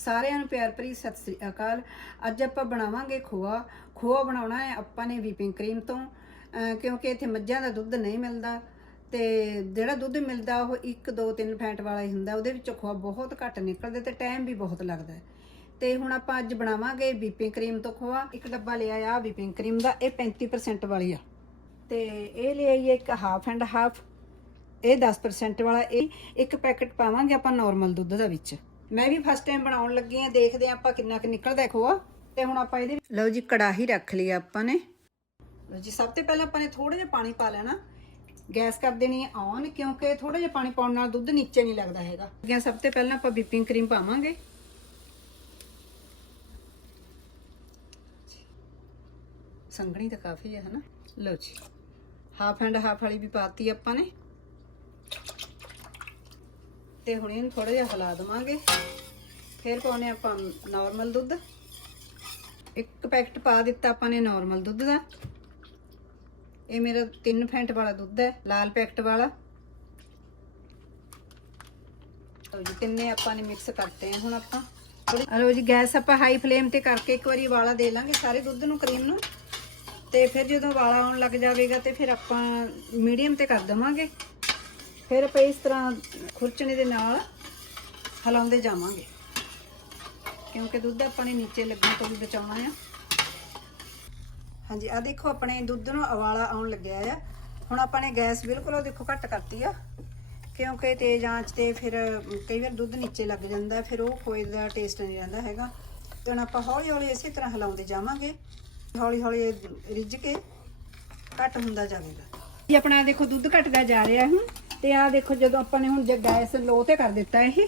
ਸਾਰਿਆਂ ਨੂੰ ਪਿਆਰ ਭਰੀ ਸਤਿ ਸ੍ਰੀ ਅਕਾਲ। ਅੱਜ ਆਪਾਂ ਬਣਾਵਾਂਗੇ ਖੋਆ। ਖੋਆ ਬਣਾਉਣਾ ਹੈ ਆਪਾਂ ਨੇ ਵੀਪਿੰਗ ਕਰੀਮ ਤੋਂ ਕਿਉਂਕਿ ਇੱਥੇ ਮੱਝਾਂ ਦਾ ਦੁੱਧ ਨਹੀਂ ਮਿਲਦਾ ਤੇ ਜਿਹੜਾ ਦੁੱਧ ਮਿਲਦਾ ਉਹ 1 2 3 ਫੈਂਟ ਵਾਲਾ ਹੀ ਹੁੰਦਾ। ਉਹਦੇ ਵਿੱਚੋਂ ਖੋਆ ਬਹੁਤ ਘੱਟ ਨਿਕਲਦਾ ਤੇ ਟਾਈਮ ਵੀ ਬਹੁਤ ਲੱਗਦਾ ਹੈ। ਤੇ ਹੁਣ ਆਪਾਂ ਅੱਜ ਬਣਾਵਾਂਗੇ ਵੀਪਿੰਗ ਕਰੀਮ ਤੋਂ ਖੋਆ। ਇੱਕ ਡੱਬਾ ਲਿਆ ਆ ਵੀਪਿੰਗ ਕਰੀਮ ਦਾ, ਇਹ 35% ਵਾਲੀ ਆ। ਤੇ ਇਹ ਲਈ ਇੱਕ ਹਾਫ ਐਂਡ ਹਾਫ ਇਹ 10% ਵਾਲਾ, ਇਹ ਇੱਕ ਪੈਕਟ ਪਾਵਾਂਗੇ ਆਪਾਂ ਨਾਰਮਲ ਦੁੱਧ ਦਾ ਵਿੱਚ। ਮੈਂ ਵੀ ਫਸਟ ਟਾਈਮ ਬਣਾਉਣ ਲੱਗੀ ਆ ਦੇਖਦੇ ਆ ਆਪਾਂ ਕਿੰਨਾ ਕੁ ਨਿਕਲਦਾ ਹੈ ਖੋਆ। ਤੇ ਹੁਣ ਆਪਾਂ ਇਹਦੇ ਲਓ ਜੀ ਕੜਾਹੀ ਰੱਖ ਲਈ ਆਪਾਂ ਨੇ। ਲਓ ਜੀ ਸਭ ਤੋਂ ਪਹਿਲਾਂ ਆਪਾਂ ਨੇ ਥੋੜਾ ਜਿਹਾ ਪਾਣੀ ਪਾ ਲੈਣਾ। ਗੈਸ ਕਰ ਦੇਣੀ ਹੈ ਔਨ ਕਿਉਂਕਿ ਥੋੜਾ ਜਿਹਾ ਪਾਣੀ ਪਾਉਣ ਨਾਲ ਦੁੱਧ ਨੀਚੇ ਨਹੀਂ ਲੱਗਦਾ ਹੈਗਾ। ਅੱਗੇ ਸਭ ਤੋਂ ਪਹਿਲਾਂ ਆਪਾਂ ਵਿਪਿੰਗ ਕਰੀਮ ਪਾਵਾਂਗੇ। ਸੰਘਣੀ ਤਾਂ ਕਾਫੀ ਹੈ ਹਨਾ? ਲਓ ਜੀ ਹਾਫ ਐਂਡ ਹਾਫ ਵਾਲੀ ਵੀ ਪਾਤੀ ਆਪਾਂ ਨੇ। ਤੇ ਹੁਣ ਇਹਨੂੰ ਥੋੜਾ ਜਿਹਾ ਹਿਲਾ ਦਵਾਂਗੇ। ਫਿਰ ਪਾਉਨੇ ਆਪਾਂ ਨਾਰਮਲ ਦੁੱਧ। ਇੱਕ ਪੈਕਟ ਪਾ ਦਿੱਤਾ ਆਪਾਂ ਨੇ ਨਾਰਮਲ ਦੁੱਧ ਦਾ। ਇਹ ਮੇਰਾ 3 ਫੈਂਟ ਵਾਲਾ ਦੁੱਧ ਹੈ, ਲਾਲ ਪੈਕਟ ਵਾਲਾ। ਲਓ ਜੀ, ਤਿੰਨੇ ਆਪਾਂ ਨੇ ਮਿਕਸ ਕਰਤੇ ਆ ਹੁਣ ਆਪਾਂ। ਲਓ ਜੀ, ਗੈਸ ਆਪਾਂ ਹਾਈ ਫਲੇਮ ਤੇ ਕਰਕੇ ਇੱਕ ਵਾਰੀ ਵਾਲਾ ਦੇ ਲਾਂਗੇ ਸਾਰੇ ਦੁੱਧ ਨੂੰ ਕਰੀਮ ਨੂੰ। ਤੇ ਫਿਰ ਜਦੋਂ ਵਾਲਾ ਆਉਣ ਲੱਗ ਜਾਵੇਗਾ ਤੇ ਫਿਰ ਆਪਾਂ ਮੀਡੀਅਮ ਤੇ ਕਰ ਦਵਾਂਗੇ। ਫਿਰ ਆਪਾਂ ਇਸ ਤਰ੍ਹਾਂ ਖੁਰਚਣੇ ਦੇ ਨਾਲ ਹਲਾਉਂਦੇ ਜਾਵਾਂਗੇ। ਕਿਉਂਕਿ ਦੁੱਧ ਆਪਾਂ ਨੇ ਨੀਚੇ ਲੱਗਣ ਤੋਂ ਵੀ ਬਚਾਉਣਾ ਆ। ਹਾਂਜੀ ਆ ਦੇਖੋ ਆਪਣੇ ਦੁੱਧ ਨੂੰ ਉਬਾਲਾ ਆਉਣ ਲੱਗਿਆ ਆ। ਹੁਣ ਆਪਾਂ ਨੇ ਗੈਸ ਬਿਲਕੁਲ ਉਹ ਦੇਖੋ ਘੱਟ ਕਰਤੀ ਆ। ਕਿਉਂਕਿ ਤੇਜ਼ ਆਂਚ ਤੇ ਫਿਰ ਕਈ ਵਾਰ ਦੁੱਧ ਨੀਚੇ ਲੱਗ ਜਾਂਦਾ, ਫਿਰ ਉਹ ਖੋਏ ਦਾ ਟੇਸਟ ਨਹੀਂ ਰਹਿੰਦਾ ਹੈਗਾ। ਤੇ ਹੁਣ ਆਪਾਂ ਹੌਲੀ ਹੌਲੀ ਇਸੇ ਤਰ੍ਹਾਂ ਹਿਲਾਉਂਦੇ ਜਾਵਾਂਗੇ। ਹੌਲੀ ਹੌਲੀ ਰਿੱਝ ਕੇ ਘੱਟ ਹੁੰਦਾ ਜਾਵੇਗਾ। ਇਹ ਆਪਣਾ ਦੇਖੋ ਦੁੱਧ ਘਟਦਾ ਜਾ ਰਿਹਾ ਹੁਣ। ਤੇ ਆ ਦੇਖੋ ਜਦੋਂ ਆਪਾਂ ਨੇ ਹੁਣ ਜੇ ਗੈਸ ਲੋ ਤੇ ਕਰ ਦਿੱਤਾ ਇਹ,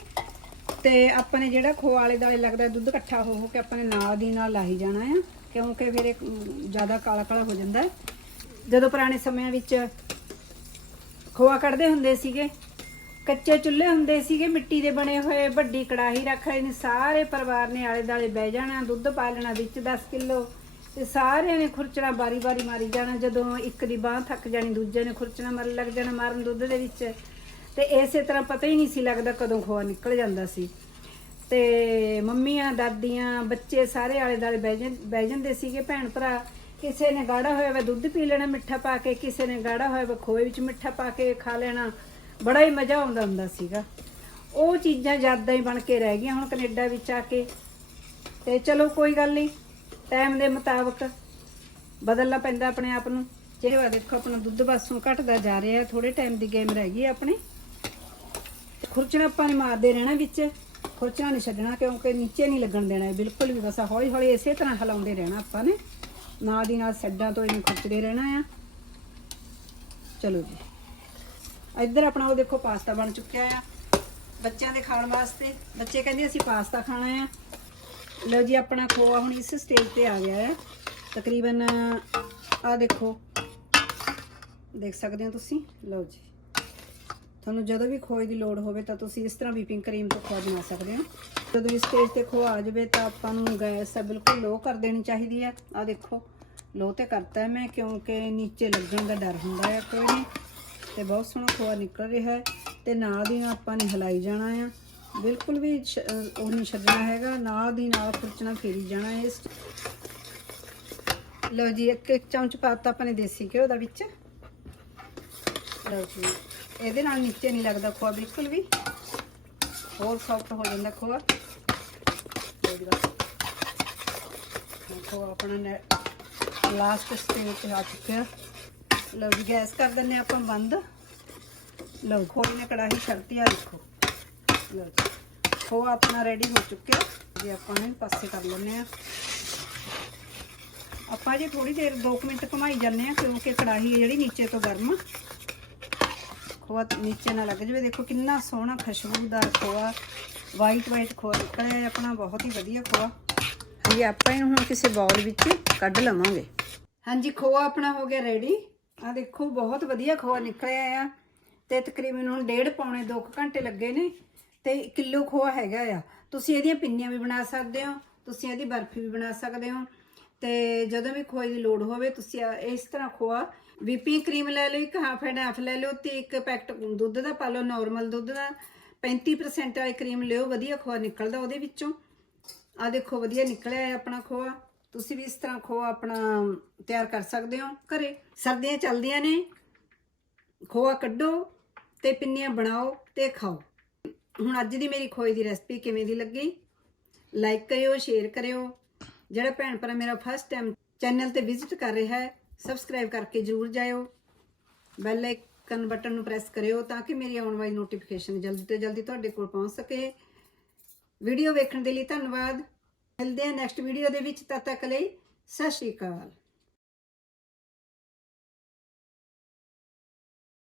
ਤੇ ਆਪਾਂ ਨੇ ਜਿਹੜਾ ਖੋਆ ਵਾਲੇ ਦਾਲੇ ਲੱਗਦਾ ਦੁੱਧ ਇਕੱਠਾ ਹੋ ਹੋ ਕੇ ਆਪਾਂ ਨੇ ਨਾਲ ਦੀ ਨਾਲ ਲਾਈ ਜਾਣਾ ਆ, ਕਿਉਂਕਿ ਫਿਰ ਇਹ ਜ਼ਿਆਦਾ ਕਾਲਾ ਕਾਲਾ ਹੋ ਜਾਂਦਾ ਜਦੋਂ ਪੁਰਾਣੇ ਸਮਿਆਂ ਵਿੱਚ ਖੋਆ ਕੱਢਦੇ ਹੁੰਦੇ ਸੀਗੇ, ਕੱਚੇ ਚੁੱਲ੍ਹੇ ਹੁੰਦੇ ਸੀਗੇ, ਮਿੱਟੀ ਦੇ ਬਣੇ ਹੋਏ, ਵੱਡੀ ਕੜਾਹੀ ਰੱਖ ਲੈਣੀ ਸਾਰੇ ਪਰਿਵਾਰ ਨੇ ਆਲੇ ਦਾਲੇ ਬਹਿ ਜਾਣਾ, ਦੁੱਧ ਪਾ ਲੈਣਾ ਵਿੱਚ 10 ਕਿਲੋ ਤੇ ਸਾਰਿਆਂ ਨੇ ਖੁਰਚਣਾ ਬਾਰੀ-ਬਾਰੀ ਮਾਰੀ ਜਾਣਾ, ਜਦੋਂ ਇੱਕ ਦੀ ਬਾਹ ਥੱਕ ਜਾਣੀ, ਦੂਜੇ ਨੇ ਖੁਰਚਣਾ ਮਾਰਨ ਲੱਗ ਜਾਣਾ ਮਾਰਨ ਦੁੱਧ ਦੇ ਵਿੱਚ। ਤੇ ਇਸੇ ਤਰ੍ਹਾਂ ਪਤਾ ਹੀ ਨਹੀਂ ਸੀ ਲੱਗਦਾ ਕਦੋਂ ਖੋਆ ਨਿਕਲ ਜਾਂਦਾ ਸੀ। ਤੇ ਮੰਮੀਆਂ, ਦਾਦੀਆਂ, ਬੱਚੇ ਸਾਰੇ ਆਲੇ ਦਾਲੇ ਬਹਿ ਜਾਂ- ਬਹਿ ਜਾਂਦੇ ਸੀਗੇ, ਭੈਣ ਭਰਾ। ਕਿਸੇ ਨੇ ਗਾੜਾ ਹੋਇਆ ਵਾ ਦੁੱਧ ਪੀ ਲੈਣਾ ਮਿੱਠਾ ਪਾ ਕੇ, ਕਿਸੇ ਨੇ ਗਾੜਾ ਹੋਇਆ ਵਾ ਖੋਏ ਵਿੱਚ ਮਿੱਠਾ ਪਾ ਕੇ ਖਾ ਲੈਣਾ। ਬੜਾ ਹੀ ਮਜ਼ਾ ਆਉਂਦਾ ਹੁੰਦਾ ਸੀਗਾ। ਉਹ ਚੀਜ਼ਾਂ ਯਾਦਾਂ ਹੀ ਬਣ ਕੇ ਰਹਿ ਗਈਆਂ ਹੁਣ ਕੈਨੇਡਾ ਵਿੱਚ ਆ ਕੇ। ਤੇ ਚਲੋ ਕੋਈ ਗੱਲ ਨਹੀਂ ਟਾਈਮ ਦੇ ਮੁਤਾਬਕ ਬਦਲਣਾ ਪੈਂਦਾ ਆਪਣੇ ਆਪ ਨੂੰ। ਜਿਹੜੇ ਦੇਖੋ, ਆਪਣਾ ਦੁੱਧ ਬਸੋਂ ਘਟਦਾ ਜਾ ਰਿਹਾ ਥੋੜੇ ਟਾਈਮ ਦੀ ਗੇਮ ਰਹਿ ਗਈ ਹੈ ਆਪਣੀ। ਖੁਰਚਣਾ ਆਪਾਂ ਨੇ ਮਾਰਦੇ ਰਹਿਣਾ ਵਿੱਚ। ਖੁਰਚਣਾ ਨਹੀਂ ਛੱਡਣਾ, ਕਿਉਂਕਿ ਨੀਚੇ ਨਹੀਂ ਲੱਗਣ ਦੇਣਾ ਬਿਲਕੁਲ ਵੀ। ਬਸ ਹੌਲੀ ਹੌਲੀ ਇਸੇ ਤਰ੍ਹਾਂ ਹਿਲਾਉਂਦੇ ਰਹਿਣਾ ਆਪਾਂ ਨੇ। ਨਾਲ ਦੀ ਨਾਲ ਸੱਡਾਂ ਤੋਂ ਇਹਨੂੰ ਖੁਰਚਦੇ ਰਹਿਣਾ ਆ। ਚਲੋ ਜੀ। ਇੱਧਰ ਆਪਣਾ ਉਹ ਦੇਖੋ, ਪਾਸਤਾ ਬਣ ਚੁੱਕਿਆ ਆ। ਬੱਚਿਆਂ ਦੇ ਖਾਣ ਵਾਸਤੇ। ਬੱਚੇ ਕਹਿੰਦੇ ਅਸੀਂ ਪਾਸਤਾ ਖਾਣਾ ਆ। ਲਓ ਜੀ, ਆਪਣਾ ਖੋਆ ਹੁਣ ਇਸ ਸਟੇਜ ਤੇ ਆ ਗਿਆ ਹੈ। ਤਕਰੀਬਨ ਆ ਦੇਖੋ। ਦੇਖ ਸਕਦੇ ਹੋ ਤੁਸੀਂ? ਲਓ ਜੀ। ਤੁਹਾਨੂੰ ਜਦੋਂ ਵੀ ਖੋਏ ਦੀ ਲੋੜ ਹੋਵੇ ਤਾਂ ਤੁਸੀਂ ਇਸ ਤਰ੍ਹਾਂ ਵੀਪਿੰਗ ਕਰੀਮ ਤੋਂ ਖੋਆ ਬਣਾ ਸਕਦੇ ਹੋ। ਜਦੋਂ ਇਸ ਸਟੇਜ ਤੇ ਖੋਆ ਆ ਜਾਵੇ ਤਾਂ ਆਪਾਂ ਨੂੰ ਗੈਸ ਬਿਲਕੁਲ ਲੋ ਕਰ ਦੇਣੀ ਚਾਹੀਦੀ ਹੈ। ਆ ਦੇਖੋ ਲੋ ਤੇ ਕਰਤਾ ਮੈਂ ਕਿਉਂਕਿ ਨੀਚੇ ਲੱਗਣ ਦਾ ਡਰ ਹੁੰਦਾ ਹੈ ਕੋਈ ਨਹੀਂ। ਤੇ ਬਹੁਤ ਸੋਹਣਾ ਖੋਆ ਨਿਕਲ ਰਿਹਾ ਹੈ ਤੇ ਨਾਲ ਦੀ ਆਪਾਂ ਨੇ ਹਿਲਾਈ ਜਾਣਾ ਆ। ਬਿਲਕੁਲ ਵੀ ਛ- ਅਹ ਉਹ ਨਹੀਂ ਛੱਡਣਾ ਹੈਗਾ, ਨਾਲ ਦੀ ਨਾਲ ਖੁਰਚਣਾ ਫੇਰੀ ਜਾਣਾ ਇਸ ਲਓ ਜੀ, ਇੱਕ ਇੱਕ ਚਮਚ ਪਾਤਾ ਆਪਾਂ ਨੇ ਦੇਸੀ ਘਿਓ ਦਾ ਵਿੱਚ। ਲਓ ਜੀ, ਇਹਦੇ ਨਾਲ ਨੀਚੇ ਨਹੀਂ ਲੱਗਦਾ ਖੋਆ, ਬਿਲਕੁਲ ਵੀ। ਹੋਰ ਸੌਫਟ ਹੋ ਜਾਂਦਾ ਖੋਆ। ਲਓ ਖੋਆ ਆਪਣਾ ਲਾਸਟ ਸਟੇਜ ਤੇ ਆ ਚੁੱਕਿਆ। ਲਓ ਜੀ, ਗੈਸ ਕਰ ਦਿੰਨੇ ਆਪਾਂ ਬੰਦ। ਲਓ, ਖੋਏ ਨੇ ਕੜਾਹੀ ਛੱਡਤੀ ਆ ਦੇਖੋ। ਲਓ ਜੀ। ਖੋਆ ਆਪਣਾ ਰੈਡੀ ਹੋ ਚੁੱਕਿਆ। ਜੇ ਆਪਾਂ ਨੇ ਪਾਸੇ ਕਰ ਲੈਂਦੇ ਆ ਆਪਾਂ ਜੇ ਥੋੜੀ ਦੇਰ 2 ਮਿੰਟ ਘੁਮਾਈ ਜਾਂਦੇ ਆ ਕਿਉਂਕਿ ਕੜਾਹੀ ਹੈ ਜਿਹੜੀ ਨੀਚੇ ਤੋਂ ਗਰਮ। ਖੋਆ ਨੀਚੇ ਨਾ ਲੱਗ ਜਾਵੇ। ਦੇਖੋ ਕਿੰਨਾ ਸੋਹਣਾ ਖੁਸ਼ਬੂਦਾਰ ਖੋਆ। ਵਾਈਟ ਵਾਈਟ ਖੋਆ ਨਿਕਲਿਆ ਆਪਣਾ। ਬਹੁਤ ਹੀ ਵਧੀਆ ਖੋਆ। ਹਾਂਜੀ, ਆਪਾਂ ਇਹਨੂੰ ਹੁਣ ਕਿਸੇ ਬਾਉਲ ਵਿੱਚ ਕੱਢ ਲਵਾਂਗੇ। ਹਾਂਜੀ, ਖੋਆ ਆਪਣਾ ਹੋ ਗਿਆ ਰੈਡੀ ਆ ਦੇਖੋ, ਬਹੁਤ ਵਧੀਆ ਖੋਆ ਨਿਕਲਿਆ ਆ। ਤੇ ਤਕਰੀਬਨ ਹੁਣ ਡੇਢ ਪੌਣੇ 2 ਘੰਟੇ ਲੱਗੇ ਨੇ। ਤੇ ਕਿਲੋ ਖੋਆ ਹੈਗਾ ਆ। ਤੁਸੀਂ ਇਹਦੀਆਂ ਪਿੰਨੀਆਂ ਵੀ ਬਣਾ ਸਕਦੇ ਹੋ, ਤੁਸੀਂ ਇਹਦੀ ਬਰਫੀ ਵੀ ਬਣਾ ਸਕਦੇ ਹੋ। ਤੇ ਜਦੋਂ ਵੀ ਖੋਏ ਦੀ ਲੋੜ ਹੋਵੇ, ਤੁਸੀਂ ਇਸ ਤਰ੍ਹਾਂ ਖੋਆ। ਵੀਪੀ ਕਰੀਮ ਲੈ ਲਓ, ਇੱਕ ਹਾਫ ਐਂਡ ਹਾਫ ਲੈ ਲਓ ਤੇ ਇੱਕ ਪੈਕਟ ਦੁੱਧ ਦਾ ਪਾ ਲਓ ਨਾਰਮਲ ਦੁੱਧ ਦਾ। 35% ਵਾਲੀ ਕਰੀਮ ਲਿਓ, ਵਧੀਆ ਖੋਆ ਨਿਕਲਦਾ ਉਹਦੇ ਵਿੱਚੋਂ। ਆ ਦੇਖੋ, ਵਧੀਆ ਨਿਕਲਿਆ ਹੈ ਆਪਣਾ ਖੋਆ। ਤੁਸੀਂ ਵੀ ਇਸ ਤਰ੍ਹਾਂ ਖੋਆ ਆਪਣਾ, ਤਿਆਰ ਕਰ ਸਕਦੇ ਹੋ ਘਰੇ। ਸਰਦੀਆਂ ਚੱਲਦੀਆਂ ਨੇ। ਖੋਆ ਕੱਢੋ ਤੇ ਪਿੰਨੀਆਂ ਬਣਾਓ ਤੇ ਖਾਓ। ਹੁਣ ਅੱਜ ਦੀ ਮੇਰੀ ਖੋਏ ਦੀ ਰੈਸਪੀ ਕਿਵੇਂ ਦੀ ਲੱਗੀ? ਲਾਈਕ ਕਰਿਓ ਸ਼ੇਅਰ ਕਰਿਓ। ਜਿਹੜਾ ਭੈਣ ਭਰਾ ਮੇਰਾ ਫਸਟ ਟਾਈਮ ਚੈਨਲ ਤੇ ਵਿਜ਼ਿਟ ਕਰ ਰਿਹਾ ਹੈ ਸਬਸਕ੍ਰਾਈਬ ਕਰਕੇ ਜਰੂਰ ਜਾਇਓ। ਬੈਲ ਆਈਕਨ ਬਟਨ ਨੂੰ ਪ੍ਰੈਸ ਕਰਿਓ ਤਾਂ ਕਿ ਮੇਰੀ ਆਉਣ ਵਾਲੀ ਨੋਟੀਫਿਕੇਸ਼ਨ ਜਲਦੀ ਤੋਂ ਜਲਦੀ ਤੁਹਾਡੇ ਕੋਲ ਪਹੁੰਚ ਸਕੇ। ਵੀਡੀਓ ਵੇਖਣ ਦੇ ਲਈ ਧੰਨਵਾਦ। ਮਿਲਦੇ ਹਾਂ ਨੈਕਸਟ ਵੀਡੀਓ ਦੇ ਵਿੱਚ, ਤਦ ਤੱਕ ਲਈ ਸਤਿ ਸ਼੍ਰੀ ਅਕਾਲ।